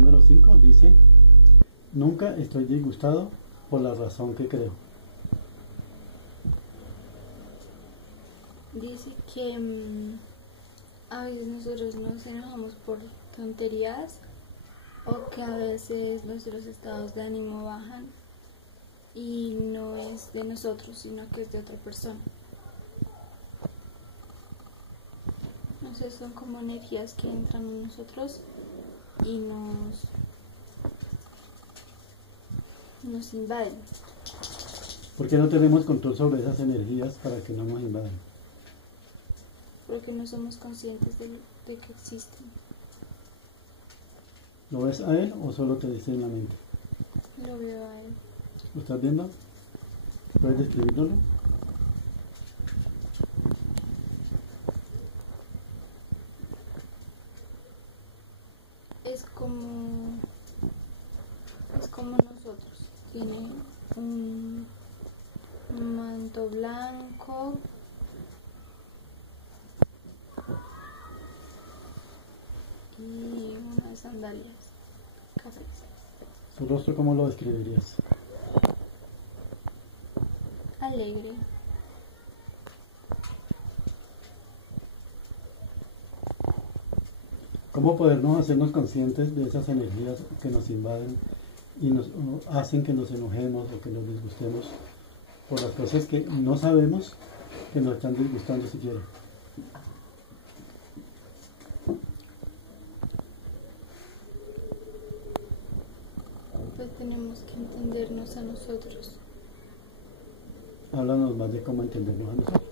número 5 dice: nunca estoy disgustado por la razón que creo. Dice que a veces nosotros nos enojamos por tonterías o que a veces nuestros estados de ánimo bajan y no es de nosotros, sino que es de otra persona. No sé, son como energías que entran en nosotros y nos invaden. ¿Por qué no tenemos control sobre esas energías para que no nos invadan? Porque no somos conscientes de que existen. ¿Lo ves a él o solo te dice en la mente? Lo veo a él. ¿Lo estás viendo? ¿Puedes describirlo? Es como nosotros. Tiene un manto blanco y unas sandalias cafés. ¿Su rostro cómo lo describirías? Alegre. ¿Cómo podernos hacernos conscientes de esas energías que nos invaden y nos hacen que nos enojemos o que nos disgustemos por las cosas que no sabemos que nos están disgustando siquiera? Pues tenemos que entendernos a nosotros. Háblanos más de cómo entendernos a nosotros.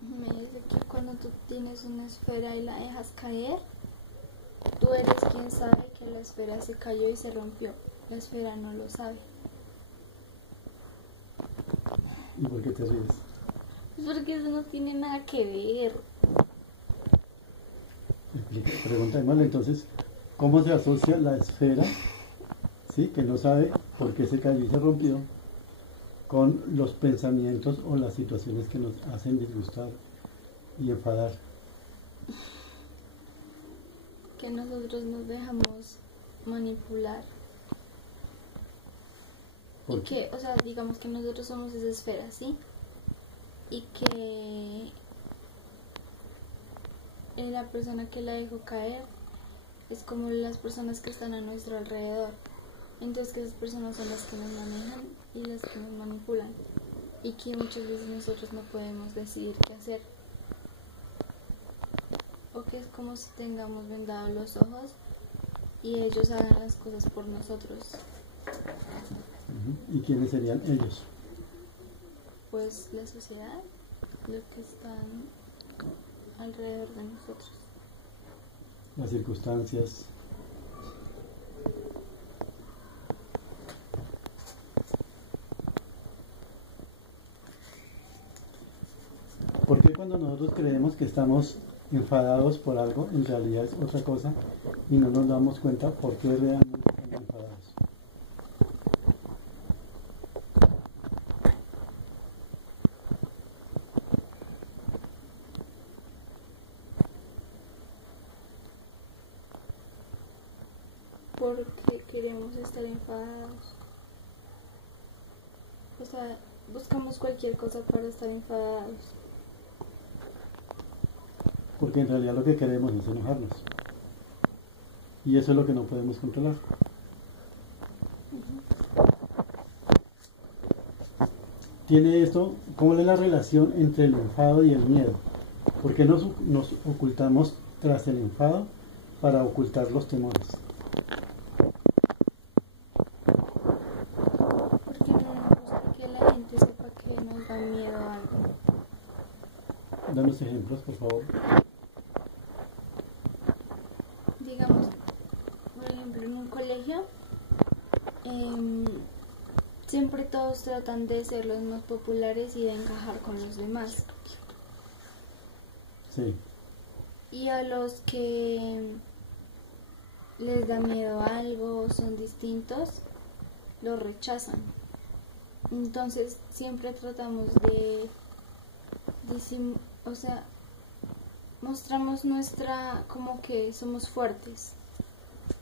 Me dice que cuando tú tienes una esfera y la dejas caer, tú eres quien sabe que la esfera se cayó y se rompió. La esfera no lo sabe. ¿Y por qué te ríes? Pues porque eso no tiene nada que ver. Pregunta de mal, entonces, ¿cómo se asocia la esfera, ¿sí?, que no sabe por qué se cayó y se rompió, con los pensamientos o las situaciones que nos hacen disgustar y enfadar? Que nosotros nos dejamos manipular. Y que, o sea, digamos que nosotros somos esa esfera, ¿sí? Y que la persona que la dejó caer es como las personas que están a nuestro alrededor. Entonces que esas personas son las que nos manejan y las que nos manipulan. Y que muchas veces nosotros no podemos decidir qué hacer. O que es como si tengamos vendados los ojos y ellos hagan las cosas por nosotros. ¿Y quiénes serían ellos? Pues la sociedad, los que están alrededor de nosotros. Las circunstancias. ¿Por qué cuando nosotros creemos que estamos enfadados por algo, en realidad es otra cosa y no nos damos cuenta por qué realmente estamos enfadados? Porque queremos estar enfadados. O sea, buscamos cualquier cosa para estar enfadados. Porque en realidad lo que queremos es enojarnos. Y eso es lo que no podemos controlar. Tiene esto, ¿cómo es la relación entre el enfado y el miedo? ¿Por qué nos ocultamos tras el enfado para ocultar los temores? Porque no nos gusta que la gente sepa que nos da miedo a algo. Danos ejemplos, por favor. Digamos, por ejemplo, en un colegio, siempre todos tratan de ser los más populares y de encajar con los demás. Sí. Y a los que les da miedo a algo, son distintos, lo rechazan. Entonces siempre tratamos o sea, mostramos como que somos fuertes.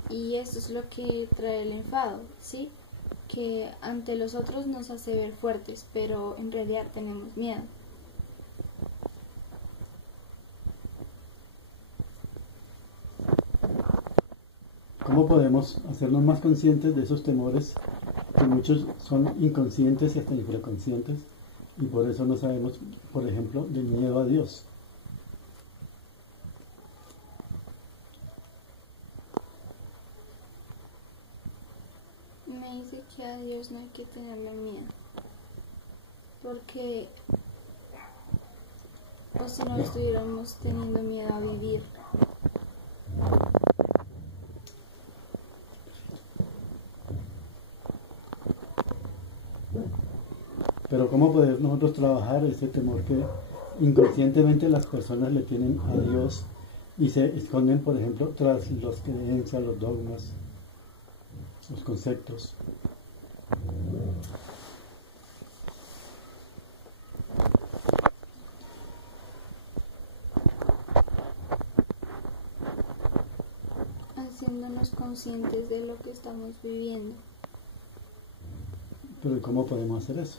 Y eso es lo que trae el enfado, ¿sí? Que ante los otros nos hace ver fuertes, pero en realidad tenemos miedo. ¿Cómo podemos hacernos más conscientes de esos temores que muchos son inconscientes y hasta infraconscientes y por eso no sabemos, por ejemplo, del miedo a Dios? Me dice que a Dios no hay que tenerle miedo, porque o si no estuviéramos teniendo miedo a vivir. Pero ¿cómo podemos nosotros trabajar ese temor que inconscientemente las personas le tienen a Dios y se esconden, por ejemplo, tras las creencias, los dogmas, los conceptos? Haciéndonos conscientes de lo que estamos viviendo. Pero ¿cómo podemos hacer eso?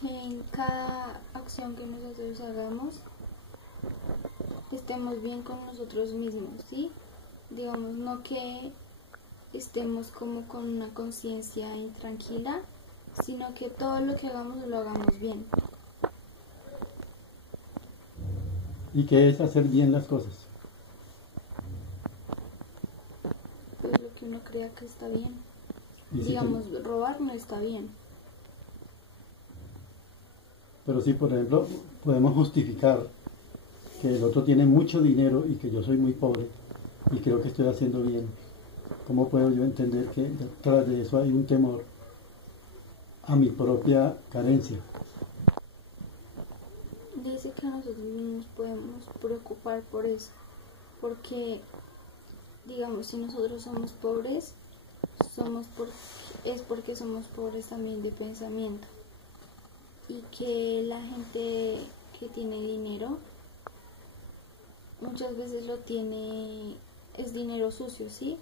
Que en cada acción que nosotros hagamos estemos bien con nosotros mismos, ¿sí? Digamos, no que estemos como con una conciencia intranquila, sino que todo lo que hagamos lo hagamos bien. ¿Y qué es hacer bien las cosas? Pues lo que uno crea que está bien. ¿Y Digamos, robar no está bien. Pero si, por ejemplo, podemos justificar que el otro tiene mucho dinero y que yo soy muy pobre y creo que estoy haciendo bien, ¿cómo puedo yo entender que detrás de eso hay un temor a mi propia carencia? Dice que nosotros mismos podemos preocupar por eso, porque, digamos, si nosotros somos pobres, es porque somos pobres también de pensamiento, y que la gente que tiene dinero muchas veces es dinero sucio, ¿sí?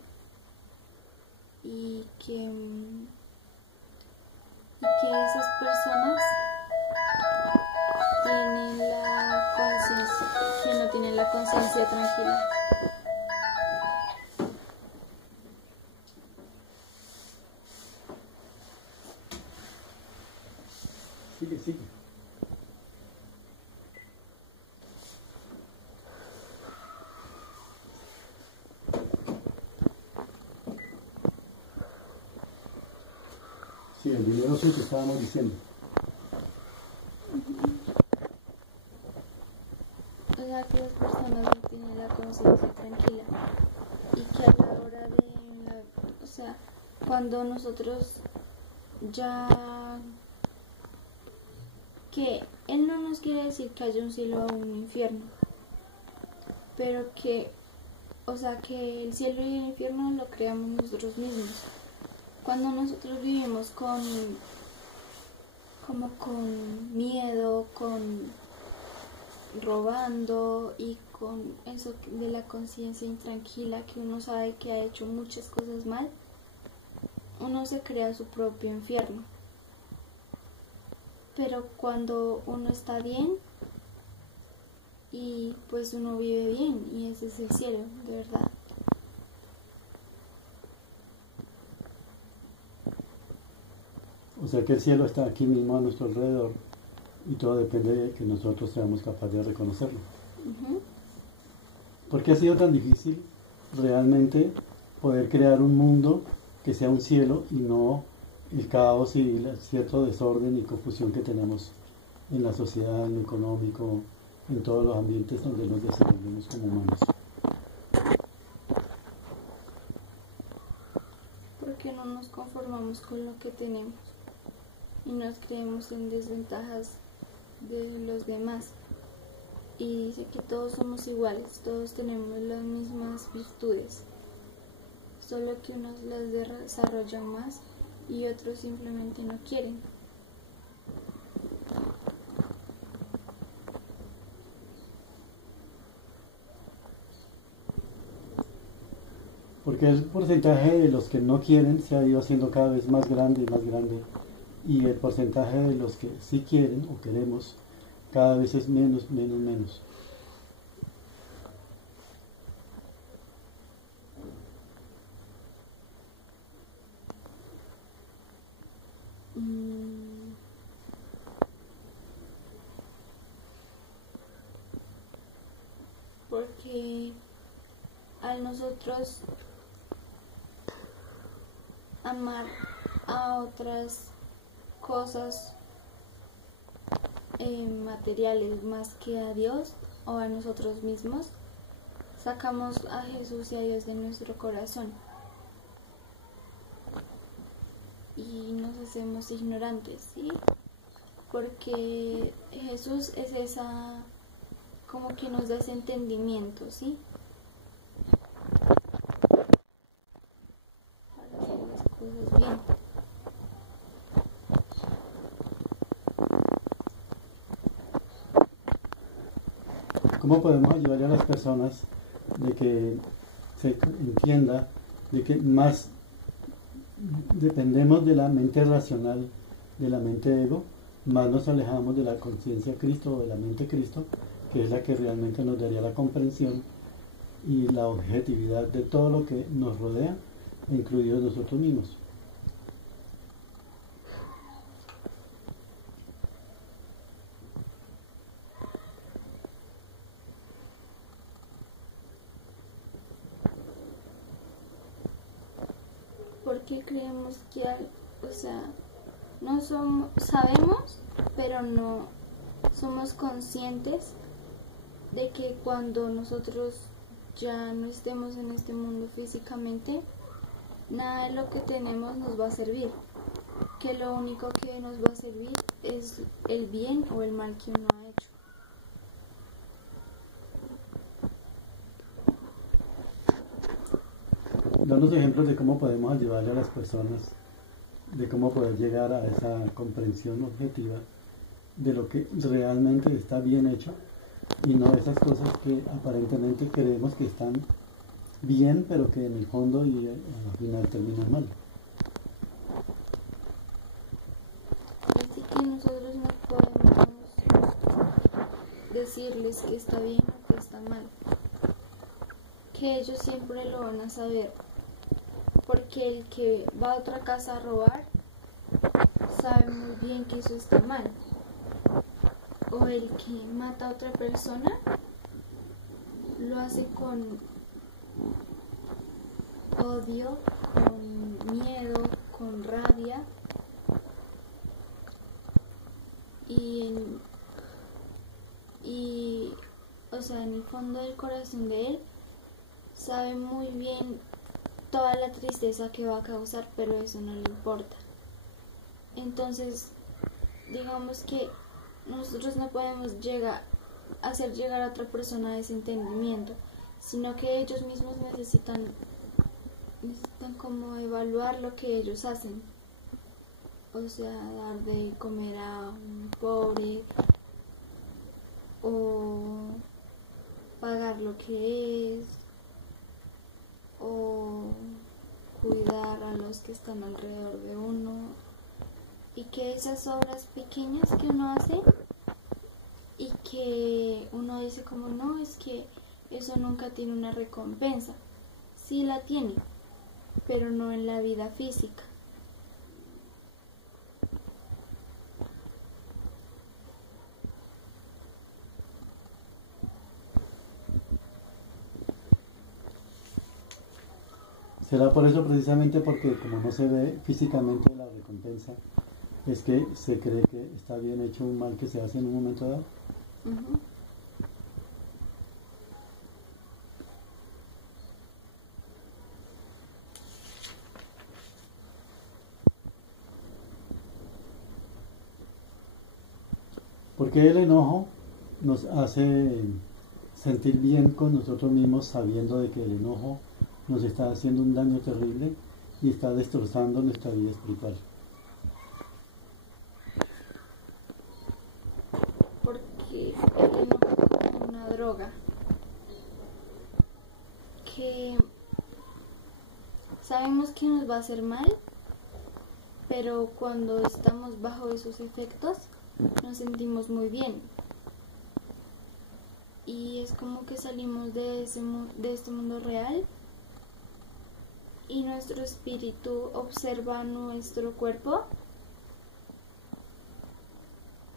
Y que esas personas no tienen la conciencia tranquila. Sigue. Sí, el dinero sucio estábamos diciendo. O sea, que las personas no tienen la conciencia tranquila y que a la hora o sea, cuando nosotros ya, que él no nos quiere decir que haya un cielo o un infierno, pero o sea, que el cielo y el infierno lo creamos nosotros mismos. Cuando nosotros vivimos con miedo, robando y con eso de la conciencia intranquila, que uno sabe que ha hecho muchas cosas mal, uno se crea su propio infierno. Pero cuando uno está bien y pues uno vive bien, y ese es el cielo, de verdad. O sea que el cielo está aquí mismo a nuestro alrededor y todo depende de que nosotros seamos capaces de reconocerlo. ¿Por qué ha sido tan difícil realmente poder crear un mundo que sea un cielo y no el caos y el cierto desorden y confusión que tenemos en la sociedad, en lo económico, en todos los ambientes donde nos desenvolvemos como humanos? porque no nos conformamos con lo que tenemos y nos creemos en desventajas de los demás. Y dice que todos somos iguales, todos tenemos las mismas virtudes, solo que unos las desarrollan más y otros simplemente no quieren. Porque el porcentaje de los que no quieren se ha ido haciendo cada vez más grande y más grande, y el porcentaje de los que sí quieren o queremos cada vez es menos, menos, menos. Porque al nosotros amar a otras cosas materiales más que a Dios o a nosotros mismos, sacamos a Jesús y a Dios de nuestro corazón y nos hacemos ignorantes, ¿sí? Porque Jesús es esa, como que nos da ese entendimiento, ¿sí? Para hacer las cosas bien. ¿Cómo podemos ayudar a las personas de que se entienda de que más dependemos de la mente racional, de la mente ego, más nos alejamos de la conciencia Cristo o de la mente Cristo, que es la que realmente nos daría la comprensión y la objetividad de todo lo que nos rodea, incluidos nosotros mismos? Porque creemos que, no somos, sabemos, pero no somos conscientes de que cuando nosotros ya no estemos en este mundo físicamente, nada de lo que tenemos nos va a servir, que lo único que nos va a servir es el bien o el mal que uno ha hecho. Danos ejemplos de cómo podemos ayudarle a las personas, de cómo poder llegar a esa comprensión objetiva de lo que realmente está bien hecho y no esas cosas que aparentemente creemos que están bien, pero que en el fondo y al final terminan mal. Así que nosotros no podemos decirles que está bien o que está mal, que ellos siempre lo van a saber, porque el que va a otra casa a robar sabe muy bien que eso está mal, o el que mata a otra persona lo hace con odio, con miedo, con rabia, en el fondo del corazón de él sabe muy bien toda la tristeza que va a causar, pero eso no le importa. Entonces, digamos que nosotros no podemos hacer llegar a otra persona a ese entendimiento, sino que ellos mismos necesitan como evaluar lo que ellos hacen, o sea, dar de comer a un pobre o pagar lo que es o cuidar a los que están alrededor de uno, y que esas obras pequeñas que uno hace y que uno dice como no, es que eso nunca tiene una recompensa. Sí la tiene, pero no en la vida física. ¿Será por eso precisamente porque como no se ve físicamente la recompensa, es que se cree que está bien hecho un mal que se hace en un momento dado? Uh-huh. Porque el enojo nos hace sentir bien con nosotros mismos sabiendo de que el enojo nos está haciendo un daño terrible y está destrozando nuestra vida espiritual. Porque el enojo es como una droga que sabemos que nos va a hacer mal, pero cuando estamos bajo esos efectos nos sentimos muy bien. Y es como que salimos de este mundo real y nuestro espíritu observa nuestro cuerpo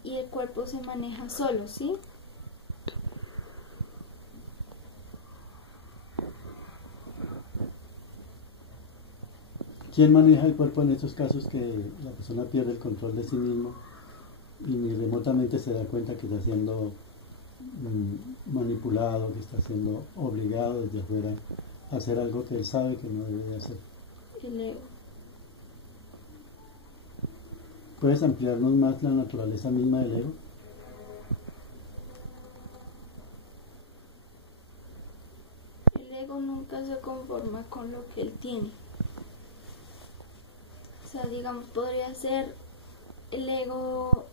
y el cuerpo se maneja solo, ¿sí? ¿Quién maneja el cuerpo en estos casos que la persona pierde el control de sí mismo y ni remotamente se da cuenta que está siendo manipulado, que está siendo obligado desde afuera a hacer algo que él sabe que no debe de hacer? El ego. ¿Puedes ampliarnos más la naturaleza misma del ego? El ego nunca se conforma con lo que él tiene. O sea, digamos, podría ser el ego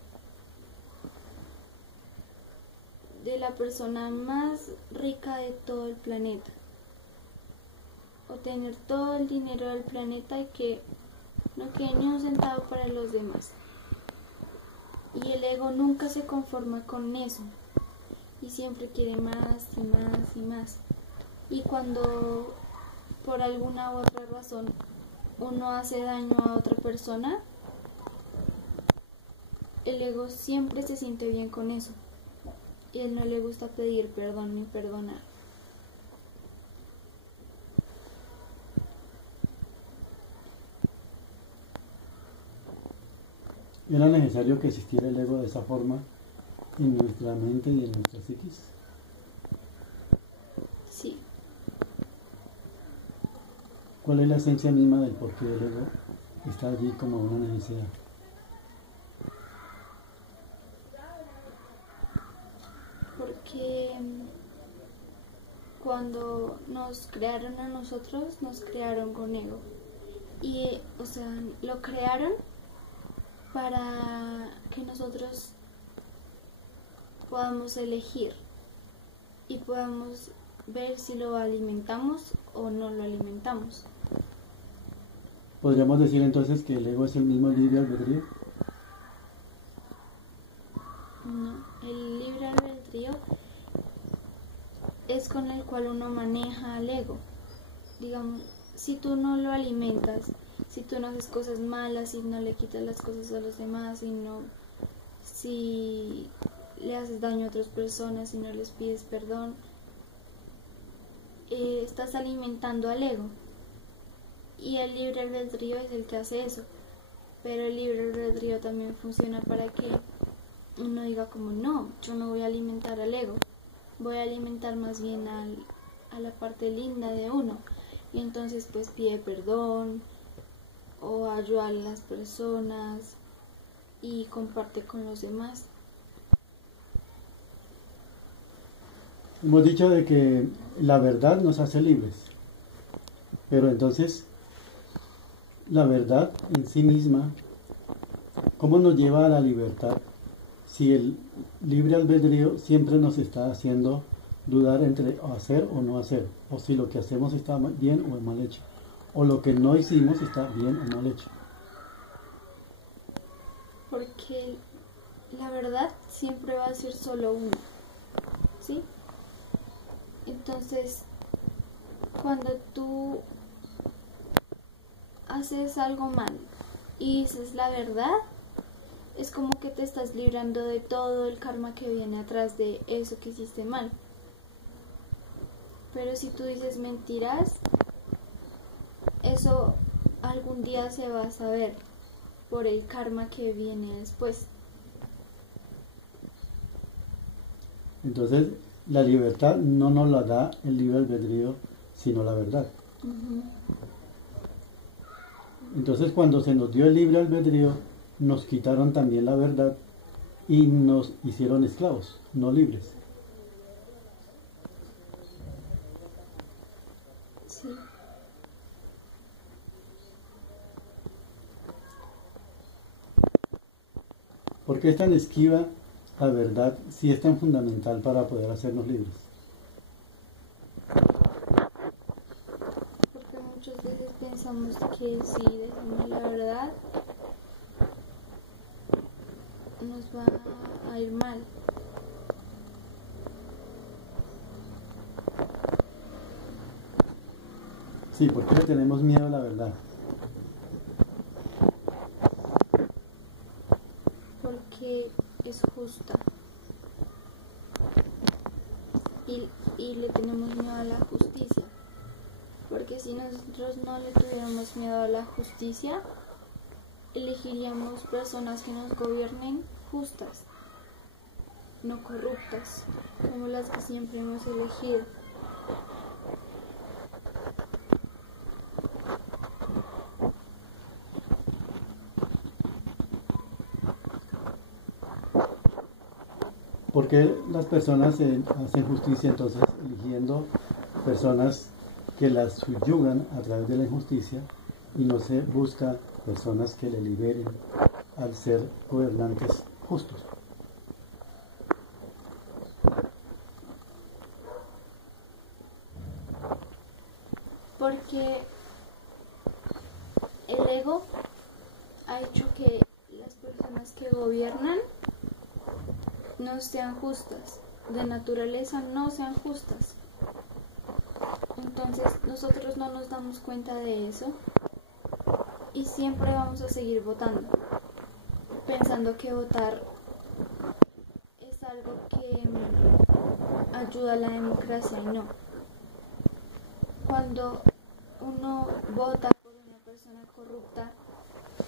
de la persona más rica de todo el planeta, o tener todo el dinero del planeta y que no quede ni un centavo para los demás. Y el ego nunca se conforma con eso y siempre quiere más y más y más. Y cuando por alguna u otra razón uno hace daño a otra persona, el ego siempre se siente bien con eso. Y a él no le gusta pedir perdón ni perdonar. ¿Era necesario que existiera el ego de esa forma en nuestra mente y en nuestra psiquis? Sí. ¿Cuál es la esencia misma del por qué el ego está allí como una necesidad? Porque cuando nos crearon a nosotros, nos crearon con ego. Y, o sea, lo crearon para que nosotros podamos elegir y podamos ver si lo alimentamos o no lo alimentamos. ¿Podríamos decir entonces que el ego es el mismo libre albedrío? No, el libre albedrío es con el cual uno maneja al ego. Digamos, si tú no lo alimentas, si tú no haces cosas malas, si no le quitas las cosas a los demás, si le haces daño a otras personas, si no les pides perdón, estás alimentando al ego. Y el libre albedrío es el que hace eso. Pero el libre albedrío también funciona para que uno diga como no, yo no voy a alimentar al ego, voy a alimentar más bien a la parte linda de uno. Y entonces pues pide perdón o ayuda a las personas y comparte con los demás. Hemos dicho de que la verdad nos hace libres, pero entonces la verdad en sí misma, ¿cómo nos lleva a la libertad si el libre albedrío siempre nos está haciendo dudar entre hacer o no hacer, o si lo que hacemos está bien o mal hecho, o lo que no hicimos está bien o mal hecho? Porque la verdad siempre va a ser solo una, ¿sí? Entonces, cuando tú haces algo mal y dices la verdad, es como que te estás librando de todo el karma que viene atrás de eso que hiciste mal. Pero si tú dices mentiras, eso algún día se va a saber por el karma que viene después. Entonces, la libertad no nos la da el libre albedrío, sino la verdad. Uh-huh. Entonces, cuando se nos dio el libre albedrío, nos quitaron también la verdad y nos hicieron esclavos, no libres. Sí. ¿Por qué es tan esquiva la verdad si es tan fundamental para poder hacernos libres? Porque muchas veces pensamos que si decimos la verdad nos va a ir mal. Sí, ¿por qué le tenemos miedo a la verdad? Porque es justa y le tenemos miedo a la justicia, porque si nosotros no le tuviéramos miedo a la justicia, elegiríamos personas que nos gobiernen justas, no corruptas, como las que siempre hemos elegido. ¿Por qué las personas hacen justicia entonces eligiendo personas que las subyugan a través de la injusticia y no se busca personas que le liberen al ser gobernantes justos? Porque el ego ha hecho que las personas que gobiernan no sean justas, de naturaleza no sean justas. Entonces nosotros no nos damos cuenta de eso y siempre vamos a seguir votando, pensando que votar es algo que ayuda a la democracia y no. Cuando uno vota por una persona corrupta,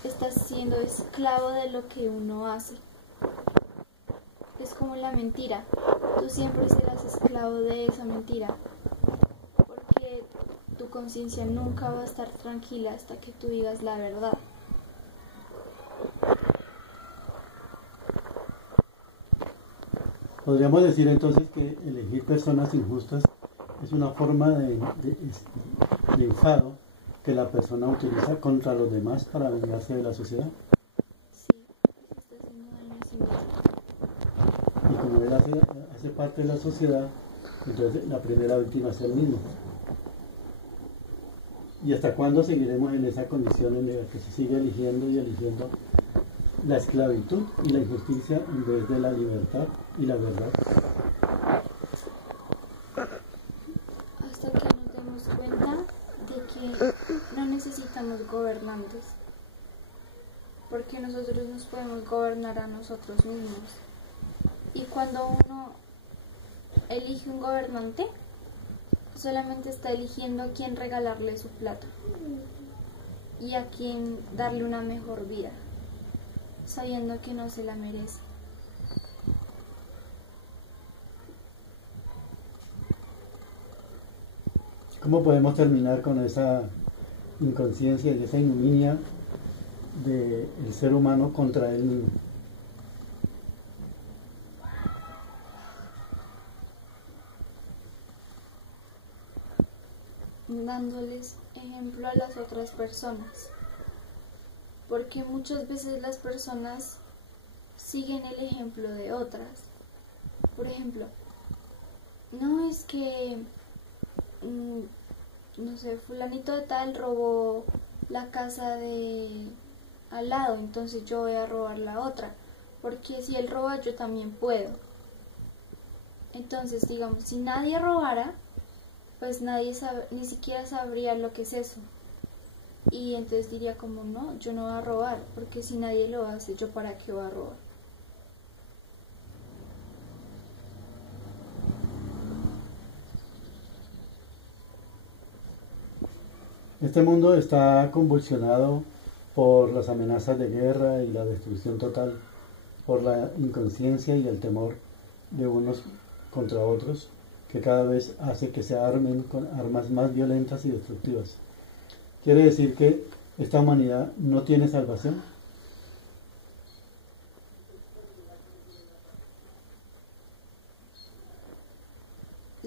está siendo esclavo de lo que uno hace. Es como la mentira. Tú siempre serás esclavo de esa mentira. Porque tu conciencia nunca va a estar tranquila hasta que tú digas la verdad. Podríamos decir entonces que elegir personas injustas es una forma de enfado que la persona utiliza contra los demás para vengarse de la sociedad. Sí, se está haciendo daño a sí mismo. Y como él hace parte de la sociedad, entonces la primera víctima es él mismo. ¿Y hasta cuándo seguiremos en esa condición en la que se sigue eligiendo y eligiendo la esclavitud y la injusticia en vez de la libertad y la verdad? Hasta que nos demos cuenta de que no necesitamos gobernantes, porque nosotros nos podemos gobernar a nosotros mismos. Y cuando uno elige un gobernante, solamente está eligiendo a quién regalarle su plata y a quién darle una mejor vida, sabiendo que no se la merece. ¿Cómo podemos terminar con esa inconsciencia y esa ignominia del ser humano contra él mismo? Dándoles ejemplo a las otras personas, porque muchas veces las personas siguen el ejemplo de otras. Por ejemplo, no es que no sé, fulanito de tal robó la casa de al lado, entonces yo voy a robar la otra, porque si él roba yo también puedo. Entonces, digamos, si nadie robara, pues nadie ni siquiera sabría lo que es eso. Y entonces diría como, no, yo no voy a robar, porque si nadie lo hace, ¿yo para qué voy a robar? Este mundo está convulsionado por las amenazas de guerra y la destrucción total, por la inconsciencia y el temor de unos contra otros, que cada vez hace que se armen con armas más violentas y destructivas. ¿Quiere decir que esta humanidad no tiene salvación?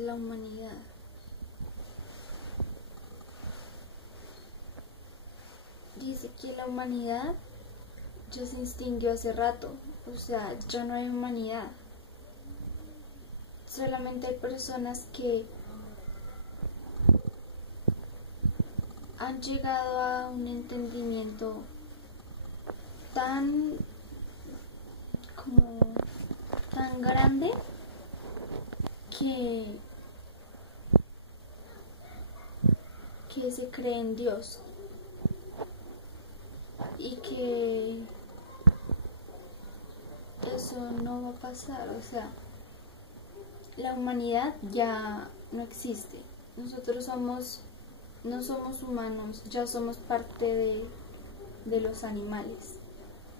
la humanidad. Dice que la humanidad ya se extinguió hace rato, o sea, ya no hay humanidad. Solamente hay personas que han llegado a un entendimiento tan grande que se cree en Dios y que eso no va a pasar, o sea, la humanidad ya no existe. Nosotros no somos humanos, ya somos parte de los animales,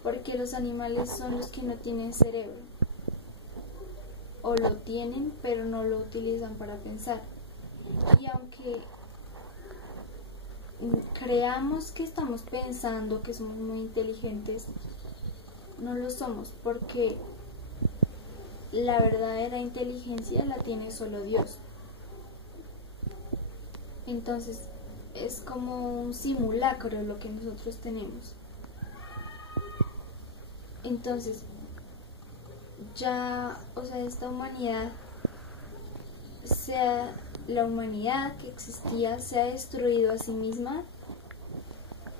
porque los animales son los que no tienen cerebro, o lo tienen pero no lo utilizan para pensar. Y aunque creamos que estamos pensando, que somos muy inteligentes, no lo somos, porque la verdadera inteligencia la tiene solo Dios. Entonces es como un simulacro lo que nosotros tenemos. Entonces ya, o sea, esta humanidad, la humanidad que existía se ha destruido a sí misma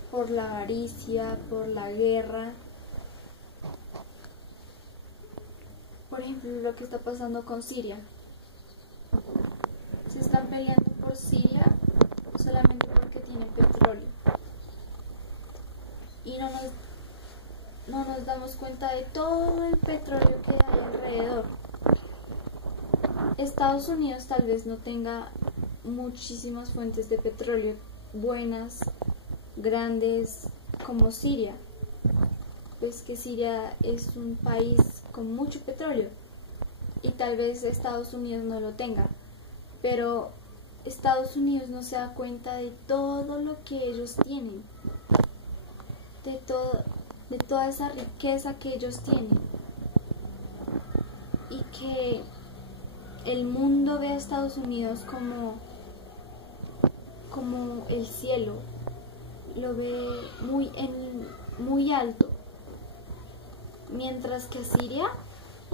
por la avaricia, por la guerra. Por ejemplo, lo que está pasando con Siria. Se están peleando por Siria solamente porque tiene petróleo. Y no nos damos cuenta de todo el petróleo que hay alrededor. Estados Unidos tal vez no tenga muchísimas fuentes de petróleo buenas, grandes, como Siria. Pues que Siria es un país con mucho petróleo y tal vez Estados Unidos no lo tenga, pero Estados Unidos no se da cuenta de todo lo que ellos tienen, de toda esa riqueza que ellos tienen, y que el mundo ve a Estados Unidos como el cielo, lo ve muy alto, mientras que a Siria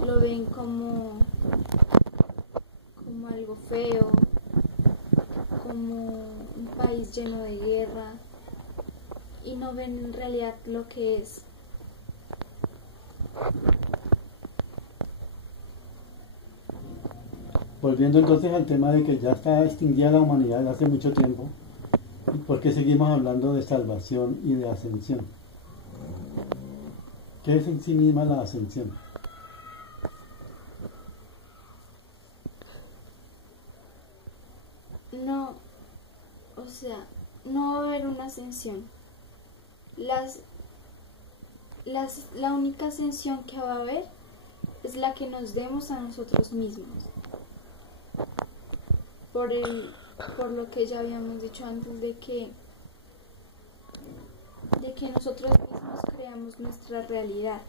lo ven como algo feo, como un país lleno de guerra, y no ven en realidad lo que es. Volviendo entonces al tema de que ya está extinguida la humanidad hace mucho tiempo, ¿por qué seguimos hablando de salvación y de ascensión? ¿Qué es en sí misma la ascensión? No, o sea, no va a haber una ascensión. La única ascensión que va a haber es la que nos demos a nosotros mismos. Por lo que ya habíamos dicho antes de que nosotros mismos creamos nuestra realidad.